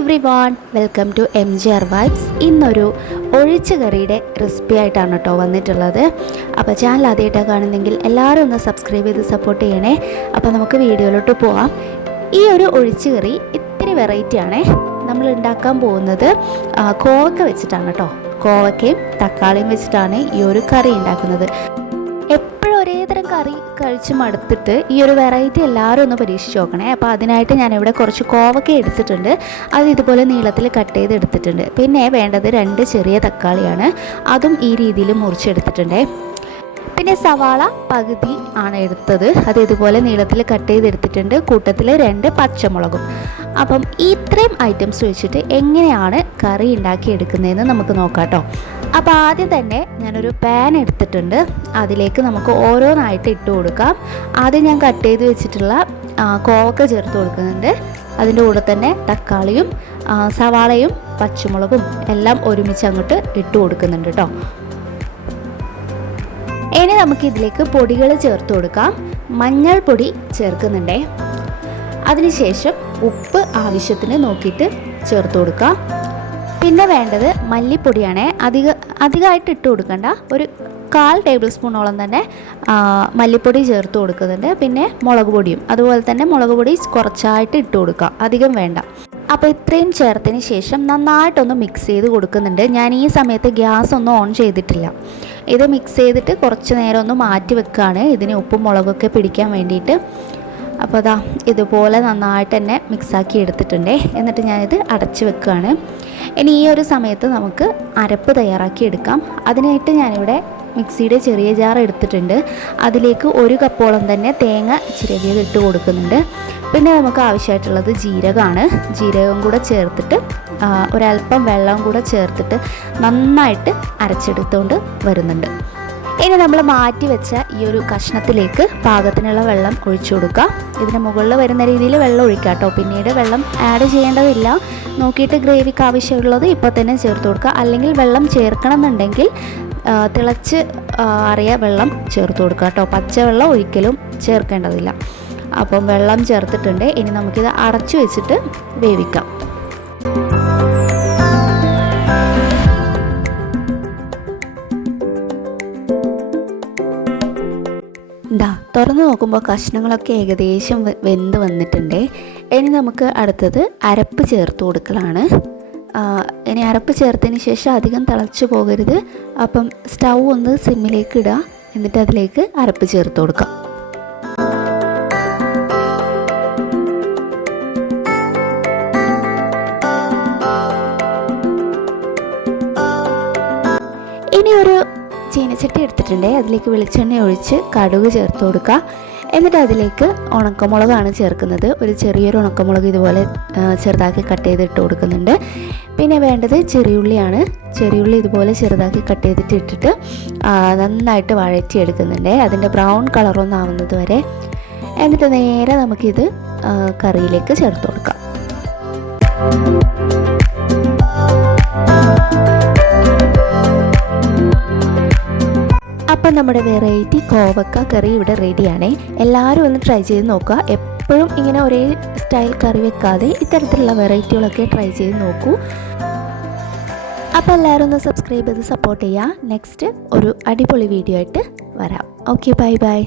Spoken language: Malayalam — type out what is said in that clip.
Everyone, welcome to MGR vibes. ഇന്നൊരു ഒഴിച്ച് കറിയുടെ റെസിപ്പി ആയിട്ടാണ് കേട്ടോ വന്നിട്ടുള്ളത്. അപ്പോൾ ചാനൽ ആദ്യമായിട്ടാണ് കാണുന്നെങ്കിൽ എല്ലാവരും ഒന്ന് സബ്സ്ക്രൈബ് ചെയ്ത് സപ്പോർട്ട് ചെയ്യണേ. അപ്പോൾ നമുക്ക് വീഡിയോയിലോട്ട് പോവാം. ഈ ഒരു ഒഴിച്ച് കറി ഇത്തിരി വെറൈറ്റിയാണേ. നമ്മൾ ഉണ്ടാക്കാൻ പോകുന്നത് കോവക്ക വെച്ചിട്ടാണ് കേട്ടോ. കോവക്കയും തക്കാളിയും വെച്ചിട്ടാണ് ഈ ഒരു കറി ഉണ്ടാക്കുന്നത്. ഒരേ തരം കറി കഴിച്ച് മടുത്തിട്ട് ഈ ഒരു വെറൈറ്റി എല്ലാവരും ഒന്ന് പരീക്ഷിച്ച് നോക്കണേ. അപ്പോൾ അതിനായിട്ട് ഞാനിവിടെ കുറച്ച് കോവക്ക എടുത്തിട്ടുണ്ട്. അത് ഇതുപോലെ നീളത്തിൽ കട്ട് ചെയ്ത് എടുത്തിട്ടുണ്ട്. പിന്നെ വേണ്ടത് 2 ചെറിയ തക്കാളിയാണ്. അതും ഈ രീതിയിൽ മുറിച്ചെടുത്തിട്ടുണ്ട്. പിന്നെ സവാള പകുതി ആണ് എടുത്തത്. അത് ഇതുപോലെ നീളത്തിൽ കട്ട് ചെയ്തെടുത്തിട്ടുണ്ട്. കൂട്ടത്തിൽ 2 പച്ചമുളകും. അപ്പം ഇത്രയും ഐറ്റംസ് വെച്ചിട്ട് എങ്ങനെയാണ് കറി ഉണ്ടാക്കിയെടുക്കുന്നതെന്ന് നമുക്ക് നോക്കാം കേട്ടോ. അപ്പോൾ ആദ്യം തന്നെ ഞാനൊരു പാൻ എടുത്തിട്ടുണ്ട്. അതിലേക്ക് നമുക്ക് ഓരോന്നായിട്ട് ഇട്ട് കൊടുക്കാം. ആദ്യം ഞാൻ കട്ട് ചെയ്ത് വെച്ചിട്ടുള്ള കോവക്ക ചേർത്ത് കൊടുക്കുന്നുണ്ട്. അതിൻ്റെ കൂടെ തന്നെ തക്കാളിയും സവാളയും പച്ചമുളകും എല്ലാം ഒരുമിച്ച് അങ്ങോട്ട് ഇട്ട് കൊടുക്കുന്നുണ്ട് കേട്ടോ. ഇനി നമുക്ക് ഇതിലേക്ക് പൊടികൾ ചേർത്ത് കൊടുക്കാം. മഞ്ഞൾപ്പൊടി ചേർക്കുന്നുണ്ടേ. അതിനുശേഷം ഉപ്പ് ആവശ്യത്തിന് നോക്കിയിട്ട് ചേർത്ത് കൊടുക്കാം. പിന്നെ വേണ്ടത് മല്ലിപ്പൊടിയാണ്. അധികമായിട്ട് ഇട്ട് കൊടുക്കണ്ട. ഒരു 1/4 ടേബിൾ സ്പൂണോളം തന്നെ മല്ലിപ്പൊടി ചേർത്ത് കൊടുക്കുന്നുണ്ട്. പിന്നെ മുളക് പൊടിയും അതുപോലെ തന്നെ മുളക് പൊടി കുറച്ചായിട്ട് ഇട്ട് കൊടുക്കുക, അധികം വേണ്ട. അപ്പോൾ ഇത്രയും ചേർത്തതിന് ശേഷം നന്നായിട്ടൊന്ന് മിക്സ് ചെയ്ത് കൊടുക്കുന്നുണ്ട്. ഞാൻ ഈ സമയത്ത് ഗ്യാസ് ഒന്നും ഓൺ ചെയ്തിട്ടില്ല. ഇത് മിക്സ് ചെയ്തിട്ട് കുറച്ച് നേരം ഒന്ന് മാറ്റി വെക്കുകയാണ്, ഇതിന് ഉപ്പും മുളകൊക്കെ പിടിക്കാൻ വേണ്ടിയിട്ട്. അപ്പോൾ അതാ ഇതുപോലെ നന്നായിട്ട് തന്നെ മിക്സാക്കി എടുത്തിട്ടുണ്ട്. എന്നിട്ട് ഞാനിത് അടച്ച് വെക്കുകയാണ്. ഇനി ഈ ഒരു സമയത്ത് നമുക്ക് അരപ്പ് തയ്യാറാക്കി എടുക്കാം. അതിനായിട്ട് ഞാനിവിടെ മിക്സിയുടെ ചെറിയ ജാർ എടുത്തിട്ടുണ്ട്. അതിലേക്ക് 1 കപ്പോളം തന്നെ തേങ്ങ ചിരകിയത് ഇട്ട് കൊടുക്കുന്നുണ്ട്. പിന്നെ നമുക്ക് ആവശ്യമായിട്ടുള്ളത് ജീരകമാണ്. ജീരകം കൂടെ ചേർത്തിട്ട് ഒരല്പം വെള്ളം കൂടെ ചേർത്തിട്ട് നന്നായിട്ട് അരച്ചെടുത്തുകൊണ്ട് വരുന്നുണ്ട്. ഇനി നമ്മൾ മാറ്റി വെച്ച ഈ ഒരു കഷ്ണത്തിലേക്ക് പാകത്തിനുള്ള വെള്ളം ഒഴിച്ചു കൊടുക്കുക. ഇതിന് മുകളിൽ വരുന്ന രീതിയിൽ വെള്ളം ഒഴിക്കുക കേട്ടോ. പിന്നീട് വെള്ളം ആഡ് ചെയ്യേണ്ടതില്ല. നോക്കിയിട്ട് ഗ്രേവിക്ക് ആവശ്യമുള്ളത് ഇപ്പോൾ തന്നെ ചേർത്ത് കൊടുക്കുക. അല്ലെങ്കിൽ വെള്ളം ചേർക്കണം എന്നുണ്ടെങ്കിൽ തിളച്ച് അറിയ വെള്ളം ചേർത്ത് കൊടുക്കുക കേട്ടോ. പച്ചവെള്ളം ഒരിക്കലും ചേർക്കേണ്ടതില്ല. അപ്പം വെള്ളം ചേർത്തിട്ടുണ്ട്. ഇനി നമുക്കിത് അടച്ചു വെച്ചിട്ട് വേവിക്കാം. തുറന്ന് നോക്കുമ്പോൾ കഷ്ണങ്ങളൊക്കെ ഏകദേശം വെന്ത് വന്നിട്ടുണ്ട്. ഇനി നമുക്ക് അടുത്തത് അരപ്പ് ചേർത്ത് കൊടുക്കലാണ്. ഇനി അരപ്പ് ചേർത്തതിന് ശേഷം അധികം തിളച്ച് പോകരുത്. അപ്പം സ്റ്റൗ ഒന്ന് സിമ്മിലേക്ക് ഇടുക. എന്നിട്ട് അതിലേക്ക് അരപ്പ് ചേർത്ത് കൊടുക്കാം. ഇനി ഒരു ചീനച്ചട്ടി എടുത്തിട്ടുണ്ട്. അതിലേക്ക് വെളിച്ചെണ്ണ ഒഴിച്ച് കടുക് ചേർത്ത് കൊടുക്കുക. എന്നിട്ട് അതിലേക്ക് ഉണക്കമുളകാണ് ചേർക്കുന്നത്. ഒരു ചെറിയൊരു ഉണക്കമുളക് ഇതുപോലെ ചെറുതാക്കി കട്ട് ചെയ്തിട്ട് കൊടുക്കുന്നുണ്ട്. പിന്നെ വേണ്ടത് ചെറിയുള്ളിയാണ്. ചെറിയുള്ളി ഇതുപോലെ ചെറുതാക്കി കട്ട് ചെയ്തിട്ട് ഇട്ടിട്ട് നന്നായിട്ട് വഴറ്റിയെടുക്കുന്നുണ്ട്. അതിൻ്റെ ബ്രൗൺ കളറൊന്നും ആവുന്നത് വരെ. എന്നിട്ട് നേരെ നമുക്കിത് കറിയിലേക്ക് ചേർത്ത് കൊടുക്കാം. അപ്പം നമ്മുടെ വെറൈറ്റി കോവക്ക കറി ഇവിടെ റെഡിയാണേ. എല്ലാവരും ഒന്ന് ട്രൈ ചെയ്ത് നോക്കുക. എപ്പോഴും ഇങ്ങനെ ഒരേ സ്റ്റൈൽ കറി വെക്കാതെ ഇത്തരത്തിലുള്ള വെറൈറ്റികളൊക്കെ ട്രൈ ചെയ്ത് നോക്കൂ. അപ്പോൾ എല്ലാവരും ഒന്ന് സബ്സ്ക്രൈബ് ചെയ്ത് സപ്പോർട്ട് ചെയ്യുക. നെക്സ്റ്റ് ഒരു അടിപൊളി വീഡിയോ ആയിട്ട് വരാം. Okay, bye bye.